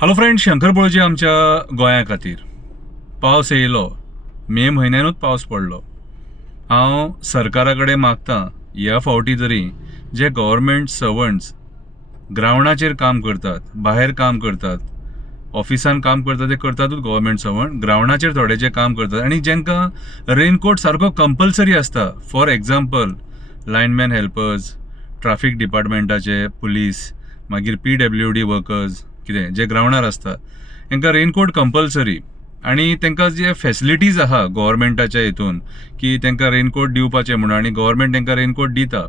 Hello friend, Shankar पळोवची आमच्या गोंया खातीर पावस येयलो. मे म्हयन्यानूच पावस पडलो. हांव सरकारा कडेन मागतां ह्या फावटी तरी जे गव्हर्मेंट सर्वंट्स ग्रावंडाचेर काम करतात, भायर काम करतात, ऑफिसान काम करतात, ते करतातूच गव्हर्मेंट सर्वंट. ग्रावंडाचेर थोडे जे काम करतात आनी जेंकां रेनकोट सारको कंपल्सरी आसता. For example lineman helpers, traffic डिपार्टमेंटाचे पुलीस, मागीर PWD वर्कर्स, कितें जे ग्रावंडार आसता तांकां रेनकोट कंपल्सरी. आनी तांकां जे फॅसिलिटीज आहा गव्हर्मेंटाच्या हितून की तांकां रेनकोट दिवपाचे म्हणून, आनी गव्हर्मेंट तांकां रेनकोट दिता,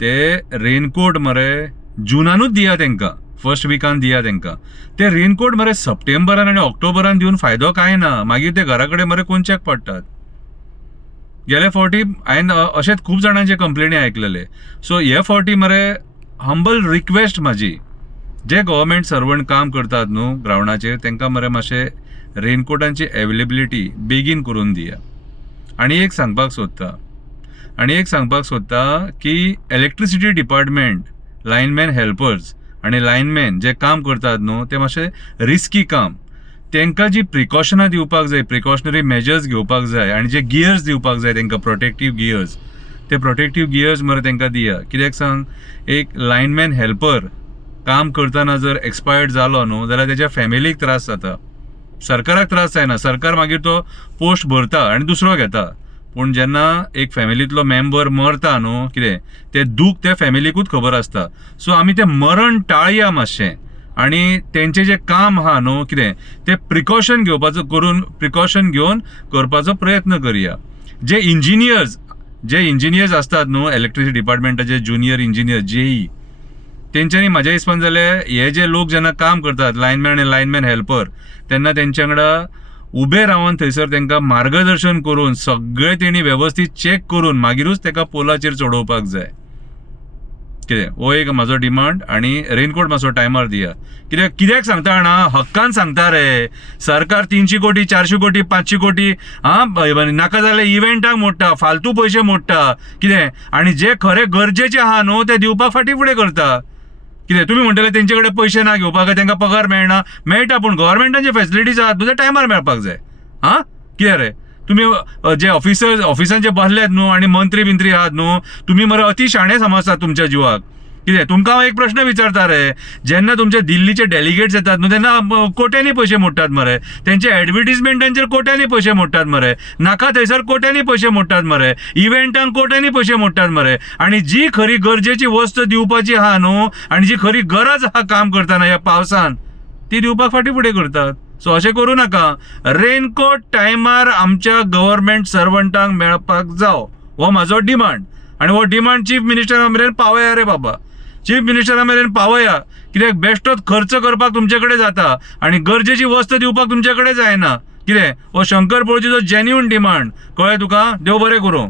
ते रेनकोट मरे जुनानूच दिया तांकां, फर्स्ट विकान दिया तांकां. ते रेनकोट मरे सप्टेंबरान आनी ऑक्टोबरान दिवन फायदो कांय ना. मागीर ते घरा कडेन मरे कोंच्याक पडटात. गेल्या फावटी हांवें अशेंच खूब जाणांचे कंप्लेनी आयकलेले. सो हे फावटी मरे हंबल रिक्वेस्ट म्हाजी, जे गव्हर्मेंट सर्वंट काम करतात न्हू ग्रावंडाचेर, तांकां मरे मातशे रेनकोटांची अवेलेबिलिटी बेगीन करून दिया. आनी एक सांगपाक सोदता की इलेक्ट्रिसिटी डिपार्टमेंट, लायनमॅन हेल्पर्स आनी लायनमॅन जे काम करतात न्हू, ते मातशे रिस्की काम. तांकां जी प्रिकॉशनां दिवपाक जाय, प्रिकॉशनरी मेजर्स घेवपाक जाय, आनी जे गियर्स दिवपाक जाय तांकां, प्रोटेक्टीव गियर्स, ते प्रोटेक्टीव गियर्स मरे तांकां दिया. कित्याक सांग, एक लायनमॅन हेल्पर काम करतना जर एक्सपायर्ड जालो न्हू जाल्यार त्याच्या फॅमिलीक त्रास जाता. सरकाराक त्रास जायना, सरकार मागीर तो पोस्ट भरता आनी दुसरो घेता. पूण जेन्ना एक फॅमिलींतलो मेंबर मरता न्हू, कितें तें दूख त्या फॅमिलीकूच खबर आसता. सो आमी तें मरण टाळया मातशें, आनी तेंचें जें काम आहा न्हू, कितें तें प्रिकॉशन घेवन करपाचो प्रयत्न करया. जे इंजिनियर्स आसतात न्हू इलेक्ट्रिसिटी डिपार्टमेंटाचे, ज्युनियर इंजिनियर JE, तेंच्यांनी म्हाज्या हिसपान जाल्यार हे जे लोक जेन्ना काम करतात लायनमॅन आनी लायनमॅन हेल्पर, तेन्ना तेंच्या वांगडा उबे रावन थंयसर तांकां मार्गदर्शन करून सगळें तेणी वेवस्थीत चॅक करून मागीरूच ताका पोलाचेर चडोवपाक जाय. कितें हो एक म्हाजो डिमांड. आनी रेनकोट मातसो टायमार दिया. कित्याक सांगता जाणा, हक्कान सांगता रे. सरकार 300 कोटी 400 कोटी 500 कोटी नाका जाल्यार इव्हेंटाक मोडटा, फालतू पयशे मोडटा. कितें आनी जे खरे गरजेचे आहा न्हू ते दिवपाक फाटीं फुडें करता. कितें तुमी म्हणटले तेंचे कडेन पयशे ना घेवपाक, तांकां पगार मेळटा, पूण गव्हर्मेंटाचे फॅसिलिटीज आहात न्हू ते टायमार मेळपाक जाय. कितें रे, तुम्ही जे ऑफिसांचे बसल्यात न्हू आनी मंत्री आहात न्हू, तुम्ही मरे अति शाणे समजतात तुमच्या जिवाक. कितें तुमकां हांव एक प्रश्न विचारता रे, जेन्ना तुमचे दिल्लीचे डेलिगेट्स येतात न्हू तेन्ना कोट्यांनी पयशे मोडटात मरे. तेंचे एडवर्टिजमेंटांचेर कोट्यांनी पयशे मोडटात मरे. नाका थंयसर कोट्यांनी पयशे मोडटात मरे. इव्हेंटांक कोट्यांनी पयशे मोडटात मरे. आनी जी खरी गरजेची वस्त दिवपाची आहा न्हू, आनी जी खरी गरज आहा काम करतना ह्या पावसान, ती दिवपाक फाटीं फुडें करतात. सो अशें करूं नाका. रेनकोट टायमार आमच्या गव्हर्मेंट सर्वंटांक मेळपाक जावो, हो म्हाजो डिमांड. आनी हो डिमांड चीफ मिनिस्टरा मेरेन पावया रे बाबा. चीफ मिनिस्टरा मेरेन पावया. कित्याक बेश्टोच खर्च करपाक तुमचे कडेन जाता आनी गरजेची वस्त दिवपाक तुमचे कडेन जायना. कितें हो शंकर पळोवचीचो जेन्युइन डिमांड. कळ्ळें तुका? देव बरें करूं.